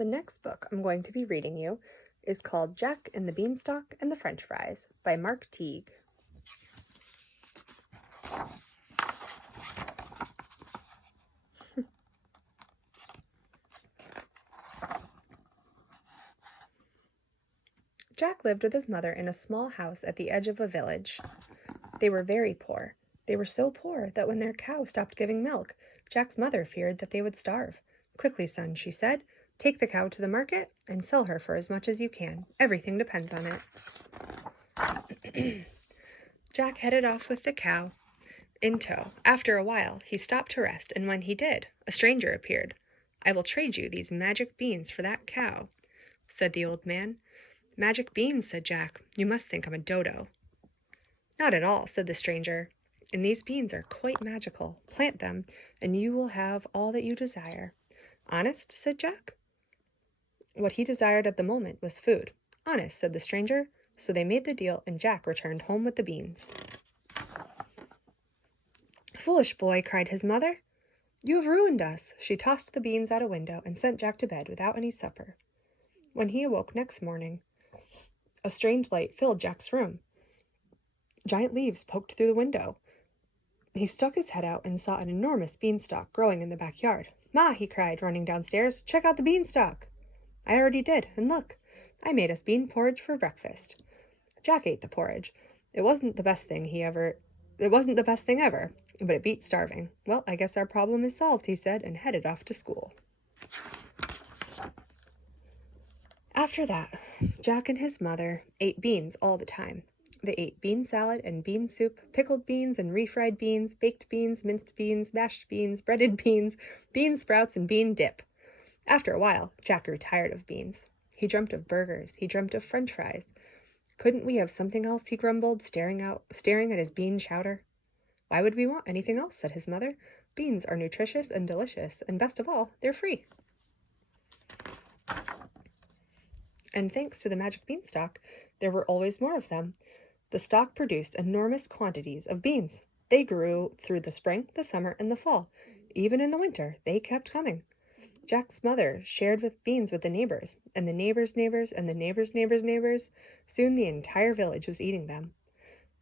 The next book I'm going to be reading you is called Jack and the Beanstalk and the French Fries by Mark Teague. Jack lived with his mother in a small house at the edge of a village. They were very poor. They were so poor that when their cow stopped giving milk, Jack's mother feared that they would starve. "Quickly, son," she said, "take the cow to the market and sell her for as much as you can. Everything depends on it." Jack headed off with the cow in tow. After a while, he stopped to rest, and when he did, a stranger appeared. "I will trade you these magic beans for that cow," said the old man. "Magic beans," said Jack. "You must think I'm a dodo." "Not at all," said the stranger. "And these beans are quite magical. Plant them, and you will have all that you desire." "Honest?" said Jack. What he desired at the moment was food. "Honest," said the stranger. So they made the deal, and Jack returned home with the beans. "Foolish boy," cried his mother. "You have ruined us." She tossed the beans out a window and sent Jack to bed without any supper. When he awoke next morning, a strange light filled Jack's room. Giant leaves poked through the window. He stuck his head out and saw an enormous beanstalk growing in the backyard. "Ma," he cried, running downstairs, "check out the beanstalk." "I already did, and look, I made us bean porridge for breakfast." Jack ate the porridge. It wasn't the best thing ever, but it beat starving. "Well, I guess our problem is solved," he said, and headed off to school. After that, Jack and his mother ate beans all the time. They ate bean salad and bean soup, pickled beans and refried beans, baked beans, minced beans, mashed beans, breaded beans, bean sprouts, and bean dip. After a while, Jack grew tired of beans. He dreamt of burgers. He dreamt of French fries. "Couldn't we have something else?" he grumbled, staring at his bean chowder. "Why would we want anything else?" said his mother. "Beans are nutritious and delicious, and best of all, they're free." And thanks to the magic beanstalk, there were always more of them. The stalk produced enormous quantities of beans. They grew through the spring, the summer, and the fall. Even in the winter, they kept coming. Jack's mother shared beans with the neighbors, and the neighbors' neighbors, and the neighbors' neighbors' neighbors. Soon the entire village was eating them.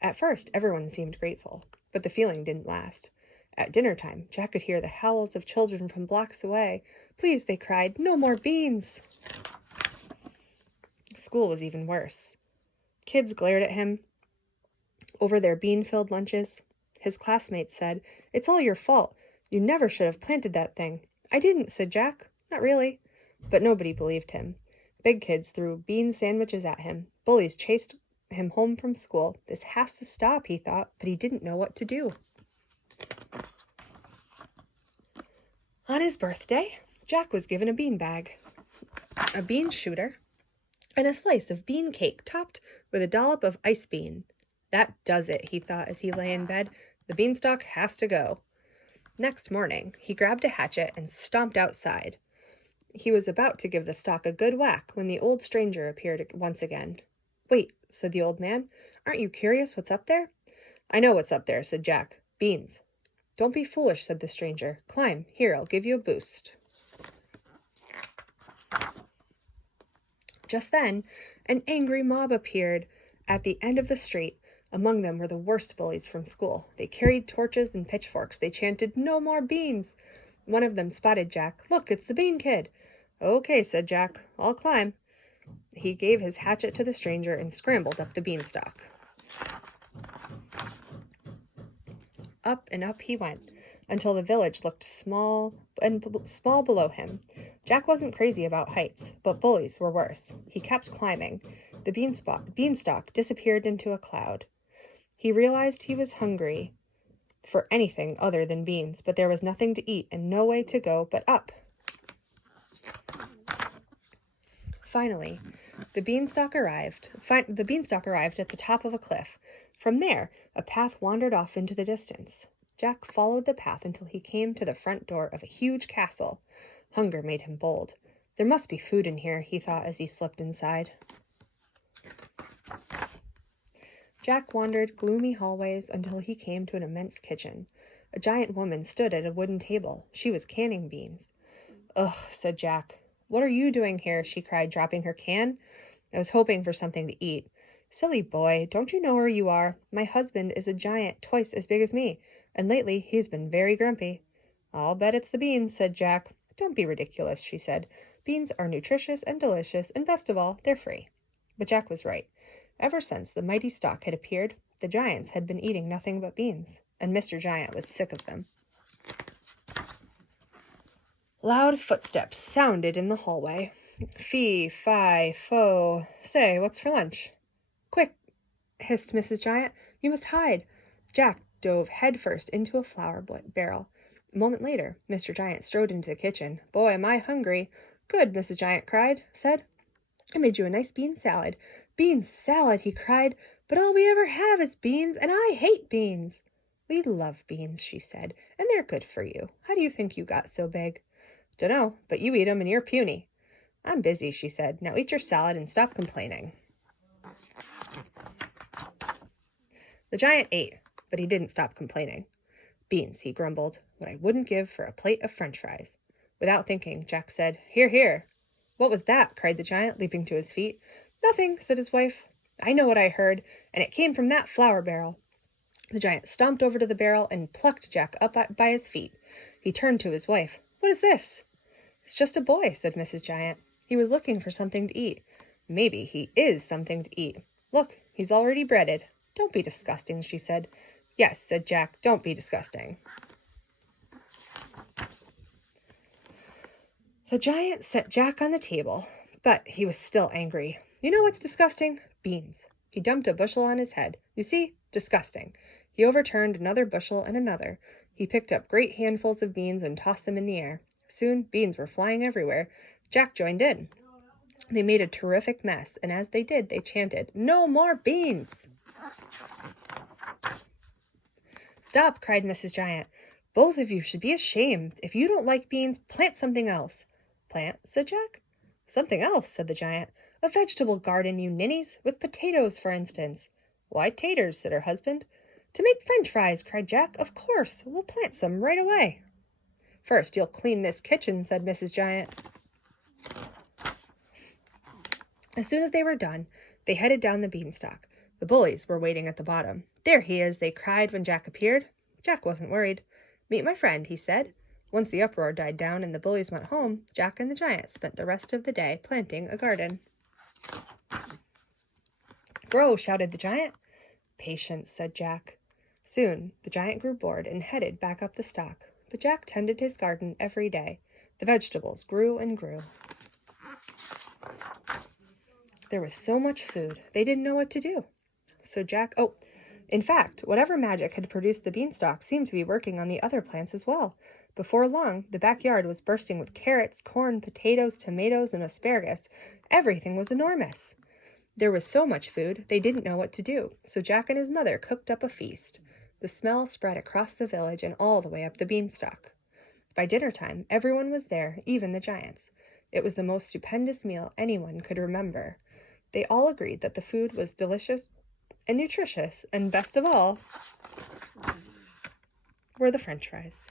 At first, everyone seemed grateful, but the feeling didn't last. At dinner time, Jack could hear the howls of children from blocks away. "Please," they cried, "no more beans." School was even worse. Kids glared at him over their bean-filled lunches. His classmates said, "It's all your fault. You never should have planted that thing." "I didn't," said Jack. "Not really." But nobody believed him. Big kids threw bean sandwiches at him. Bullies chased him home from school. This has to stop, he thought, but he didn't know what to do. On his birthday, Jack was given a bean bag, a bean shooter, and a slice of bean cake topped with a dollop of ice bean. "That does it," he thought as he lay in bed. "The beanstalk has to go." Next morning, he grabbed a hatchet and stomped outside. He was about to give the stalk a good whack when the old stranger appeared once again. "Wait," said the old man. "Aren't you curious what's up there?" "I know what's up there," said Jack. "Beans." "Don't be foolish," said the stranger. "Climb. Here, I'll give you a boost." Just then, an angry mob appeared at the end of the street. Among them were the worst bullies from school. They carried torches and pitchforks. They chanted, "No more beans." One of them spotted Jack. "Look, it's the Bean Kid." "Okay," said Jack. "I'll climb." He gave his hatchet to the stranger and scrambled up the beanstalk. Up and up he went, until the village looked small below him. Jack wasn't crazy about heights, but bullies were worse. He kept climbing. The beanstalk disappeared into a cloud. He realized he was hungry for anything other than beans, but there was nothing to eat and no way to go but up. Finally, the beanstalk arrived at the top of a cliff. From there, a path wandered off into the distance. Jack followed the path until he came to the front door of a huge castle. Hunger made him bold. "There must be food in here," he thought as he slipped inside. Jack wandered gloomy hallways until he came to an immense kitchen. A giant woman stood at a wooden table. She was canning beans. "Ugh," said Jack. "What are you doing here?" she cried, dropping her can. "I was hoping for something to eat." "Silly boy, don't you know where you are? My husband is a giant twice as big as me, and lately he's been very grumpy." "I'll bet it's the beans," said Jack. "Don't be ridiculous," she said. "Beans are nutritious and delicious, and best of all, they're free." But Jack was right. Ever since the mighty stalk had appeared, the giants had been eating nothing but beans, and Mr. Giant was sick of them. Loud footsteps sounded in the hallway. "Fee, fi, fo. Say, what's for lunch?" "Quick," hissed Mrs. Giant. "You must hide." Jack dove headfirst into a flour barrel. A moment later, Mr. Giant strode into the kitchen. "Boy, am I hungry." "Good," Mrs. Giant said. "I made you a nice bean salad." "Bean salad!" he cried. "But all we ever have is beans, and I hate beans." "We love beans," she said, "and they're good for you. How do you think you got so big?" "Dunno, but you eat 'em and you're puny." "I'm busy," she said. "Now eat your salad and stop complaining." The giant ate, but he didn't stop complaining. "Beans," he grumbled, "what I wouldn't give for a plate of French fries." Without thinking, Jack said, "Here, here." "What was that?" cried the giant, leaping to his feet. "Nothing," said his wife. "I know what I heard, and it came from that flour barrel." The giant stomped over to the barrel and plucked Jack up by his feet. He turned to his wife. "What is this?" "It's just a boy," said Mrs. Giant. "He was looking for something to eat. Maybe he is something to eat. Look, he's already breaded." "Don't be disgusting," she said. "Yes," said Jack, "don't be disgusting." The giant set Jack on the table, but he was still angry. "You know what's disgusting? Beans." He dumped a bushel on his head. "You see? Disgusting." He overturned another bushel and another. He picked up great handfuls of beans and tossed them in the air. Soon beans were flying everywhere. Jack joined in. They made a terrific mess, and as they did, they chanted, "No more beans!" "Stop!" cried Mrs. Giant. "Both of you should be ashamed. If you don't like beans, plant something else." "Plant?" said Jack. "Something else," said the giant. "A vegetable garden, you ninnies, with potatoes, for instance." "Why taters?" said her husband. "To make French fries," cried Jack. "Of course, we'll plant some right away." "First, you'll clean this kitchen," said Mrs. Giant. As soon as they were done, they headed down the beanstalk. The bullies were waiting at the bottom. "There he is," they cried when Jack appeared. Jack wasn't worried. "Meet my friend," he said. Once the uproar died down and the bullies went home, Jack and the giant spent the rest of the day planting a garden. "Grow!" shouted the giant. "Patience," said Jack. Soon the giant grew bored and headed back up the stalk, but Jack tended his garden every day. The vegetables grew and grew. There was so much food, they didn't know what to do. So in fact, whatever magic had produced the beanstalk seemed to be working on the other plants as well. Before long, the backyard was bursting with carrots, corn, potatoes, tomatoes, and asparagus. Everything was enormous. There was so much food, they didn't know what to do, so Jack and his mother cooked up a feast. The smell spread across the village and all the way up the beanstalk. By dinner time, everyone was there, even the giants. It was the most stupendous meal anyone could remember. They all agreed that the food was delicious and nutritious, and best of all were the French fries.